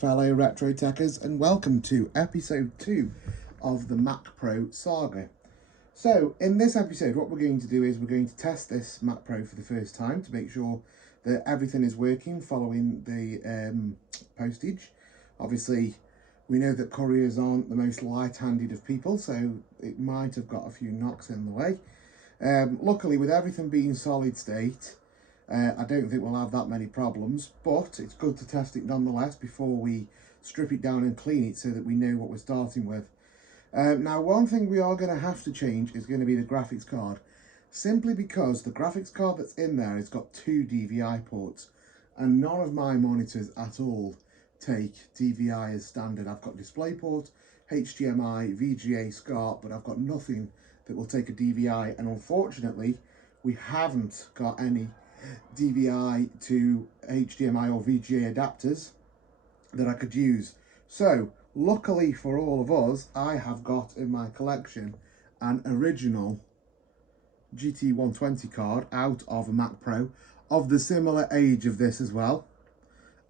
fellow Retro-Tekers, and welcome to episode 2 of the Mac Pro saga. So in this episode what we're going to do is we're going to test this Mac Pro for the first time to make sure that everything is working following the postage. Obviously we know that couriers aren't the most light-handed of people, so it might have got a few knocks in the way. Luckily, with everything being solid state, I don't think we'll have that many problems, but it's good to test it nonetheless before we strip it down and clean it so that we know what we're starting with. Now, one thing we are going to have to change is going to be the graphics card, simply because the graphics card that's in there has got 2 DVI ports, and none of my monitors at all take DVI as standard. I've got DisplayPort, HDMI, VGA, SCART, but I've got nothing that will take a DVI, and unfortunately we haven't got any DVI to HDMI or VGA adapters that I could use. So luckily for all of us, I have got in my collection an original GT120 card out of a Mac Pro of the similar age of this as well.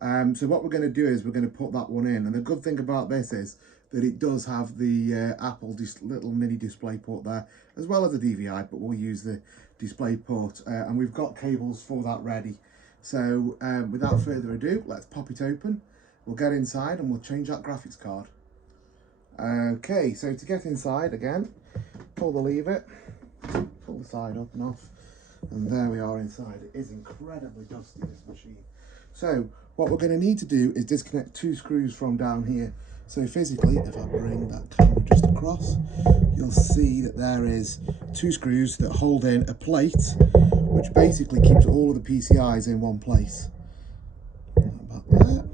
So what we're going to do is we're going to put that one in, and the good thing about this is that it does have the Apple little mini display port there, as well as the DVI, but we'll use the display port, and we've got cables for that ready. So without further ado, let's pop it open, we'll get inside and we'll change that graphics card. Okay, so to get inside again, pull the lever, pull the side up and off, and there we are inside. It is incredibly dusty, this machine. So what we're going to need to do is disconnect 2 screws from down here. So physically, if I bring that camera just across, you'll see that there is 2 screws that hold in a plate, which basically keeps all of the PCIs in one place. About there.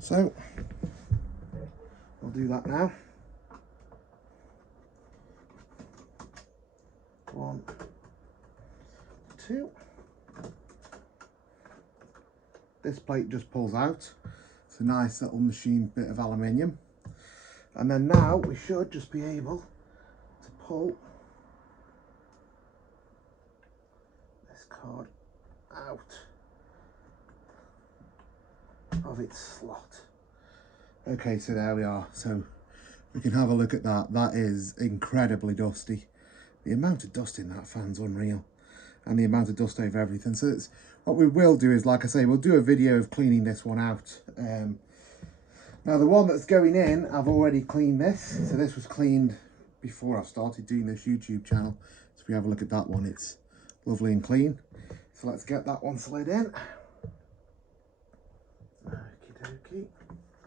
So we'll do that now. 1, 2. This plate just pulls out. It's a nice little machine bit of aluminium. And then now we should just be able to pull this card out of its slot. Okay, so there we are. So we can have a look at that. That is incredibly dusty. The amount of dust in that fan's unreal, and the amount of dust over everything. So it's, what we will do is, like I say, we'll do a video of cleaning this one out. Now the one that's going in, I've already cleaned this. So this was cleaned before I started doing this YouTube channel. So if we have a look at that one, it's lovely and clean. So let's get that one slid in. Okie dokie.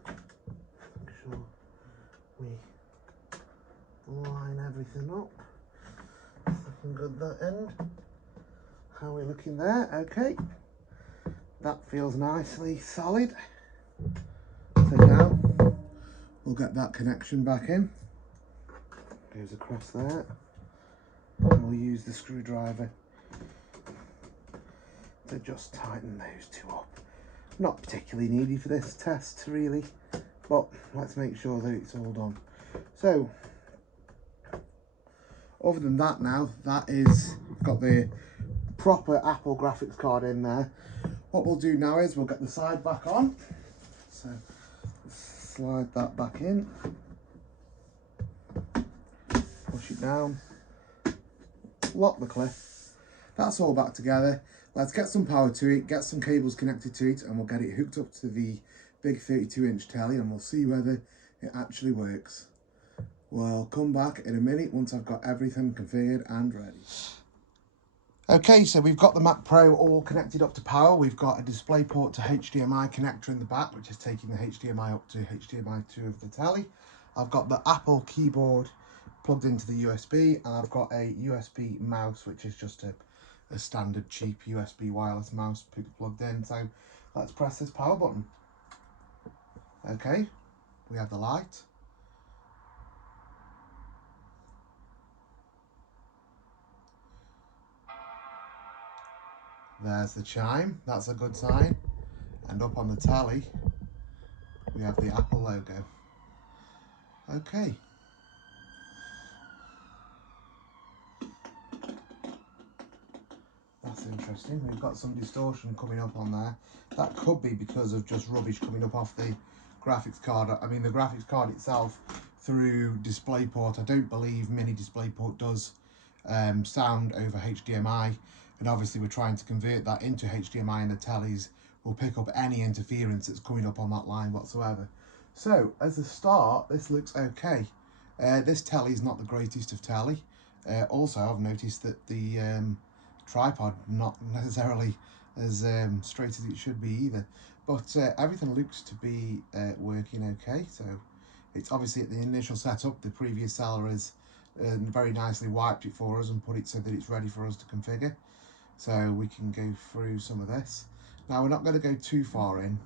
Make sure we line everything up. Looking good that end. How are we looking there? Okay, that feels nicely solid. So now we'll get that connection back in. Goes across there, and we'll use the screwdriver to just tighten those 2 up. Not particularly needy for this test really, but let's make sure that it's all done. So other than that, now that is got the proper Apple graphics card in there. What we'll do now is we'll get the side back on. So slide that back in, push it down, lock the clip. That's all back together. Let's get some power to it, get some cables connected to it, and we'll get it hooked up to the big 32-inch telly, and we'll see whether it actually works. We'll come back in a minute once I've got everything configured and ready. Okay, so we've got the Mac Pro all connected up to power. We've got a DisplayPort to HDMI connector in the back, which is taking the HDMI up to HDMI 2 of the telly. I've got the Apple keyboard plugged into the USB, and I've got a USB mouse, which is just a standard cheap USB wireless mouse plugged in. So let's press this power button. Okay, we have the light. There's the chime, that's a good sign. And up on the telly, we have the Apple logo. Okay. That's interesting. We've got some distortion coming up on there. That could be because of just rubbish coming up off the graphics card. I mean, the graphics card itself through DisplayPort, I don't believe Mini DisplayPort does sound over HDMI, and obviously we're trying to convert that into HDMI, and the tellies will pick up any interference that's coming up on that line whatsoever. So as a start, this looks okay. This telly is not the greatest of telly. Also, I've noticed that the tripod not necessarily as straight as it should be either, but everything looks to be working okay. So it's obviously at the initial setup. The previous seller has very nicely wiped it for us and put it so that it's ready for us to configure. So we can go through some of this. Now we're not going to go too far in.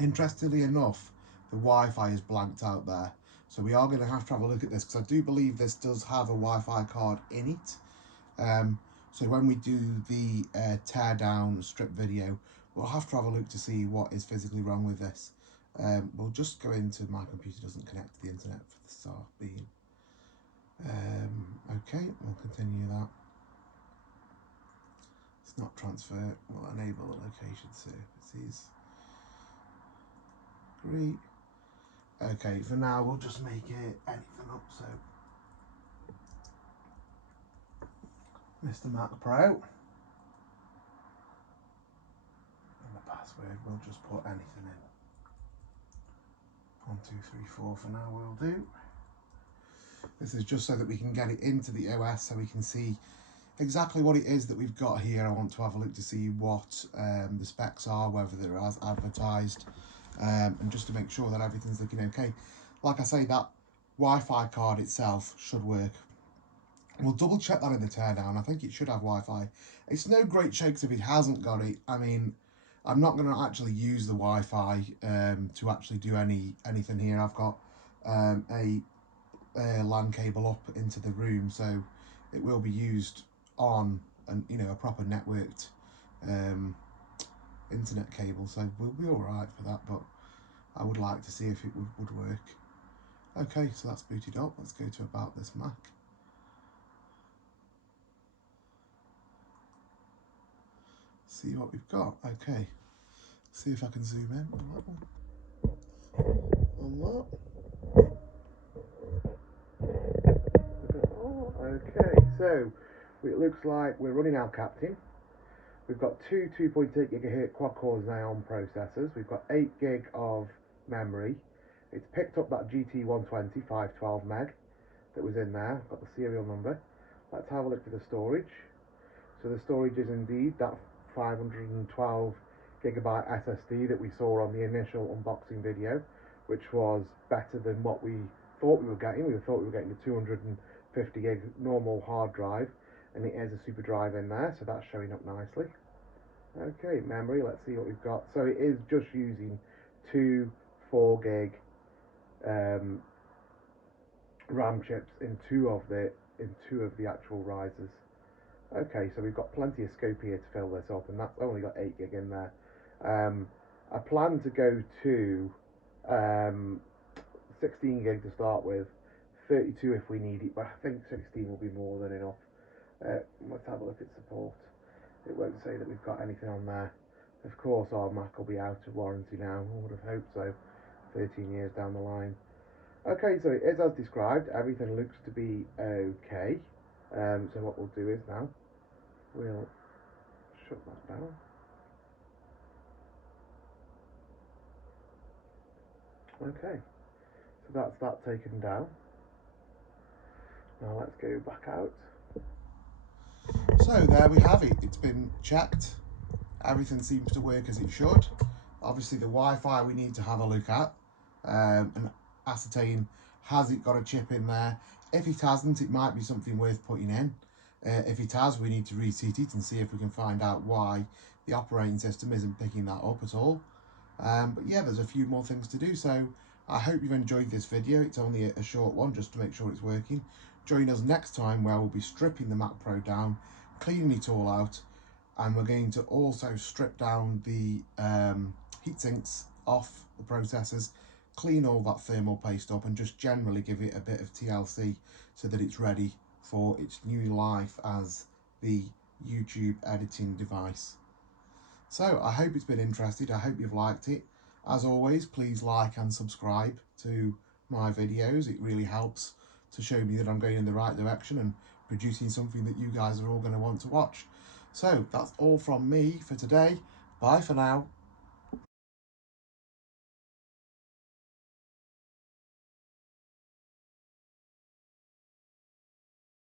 Interestingly enough, the Wi-Fi is blanked out there. So we are going to have a look at this, because I do believe this does have a Wi-Fi card in it. So when we do the tear down strip video, we'll have to have a look to see what is physically wrong with this. We'll just go into my computer doesn't connect to the internet for the start being. Okay, we'll continue that. It's not transfer. We'll enable the location services. Great. Okay, for now we'll just make it anything up. So Mr. Mac Pro, and the password we'll just put anything in. 1, 2, 3, 4 for now will do. This is just so that we can get it into the OS so we can see exactly what it is that we've got here. I want to have a look to see what the specs are, whether they're as advertised, and just to make sure that everything's looking okay. Like I say, that Wi-Fi card itself should work. We'll double check that in the teardown. I think it should have Wi-Fi. It's no great shakes if it hasn't got it. I mean, I'm not going to actually use the Wi-Fi to actually do anything here. I've got a LAN cable up into the room, so it will be used on a proper networked internet cable. So we'll be all right for that, but I would like to see if it would work. Okay, so that's booted up. Let's go to About This Mac. See what we've got. Okay, see if I can zoom in on that one. Okay, so it looks like we're running our Captain. We've got two 2.8 GHz quad-core Xeon processors. We've got 8 GB of memory. It's picked up that GT120 512 meg that was in there. Got the serial number. Let's have a look at the storage. So the storage is indeed that 512 gigabyte SSD that we saw on the initial unboxing video, which was better than what we thought we were getting. We thought we were getting a 250 gig normal hard drive, and it is a super drive in there, so that's showing up nicely. Okay, memory, let's see what we've got. So it is just using two 4 gig RAM chips in two of the actual risers. Okay, so we've got plenty of scope here to fill this up, and that's only got 8 gig in there. I plan to go to 16 gig to start with, 32 if we need it, but I think 16 will be more than enough. Let's have a look at support. It won't say that we've got anything on there. Of course, our Mac will be out of warranty now. I would have hoped so, 13 years down the line. Okay, so it is as described. Everything looks to be okay. So what we'll do is now we'll shut that down. Okay, so that's that taken down. Now let's go back out. So there we have it. It's been checked. Everything seems to work as it should. Obviously the Wi-Fi we need to have a look at and ascertain, has it got a chip in there? If it hasn't, it might be something worth putting in. If it has, we need to reseat it and see if we can find out why the operating system isn't picking that up at all. But yeah, there's a few more things to do, so I hope you've enjoyed this video. It's only a short one just to make sure it's working. Join us next time where we'll be stripping the Mac Pro down, cleaning it all out, and we're going to also strip down the heat sinks off the processors, clean all that thermal paste up, and just generally give it a bit of TLC so that it's ready for its new life as the YouTube editing device. So I hope it's been interesting. I hope you've liked it. As always, please like and subscribe to my videos. It really helps to show me that I'm going in the right direction and producing something that you guys are all going to want to watch. So that's all from me for today. Bye for now.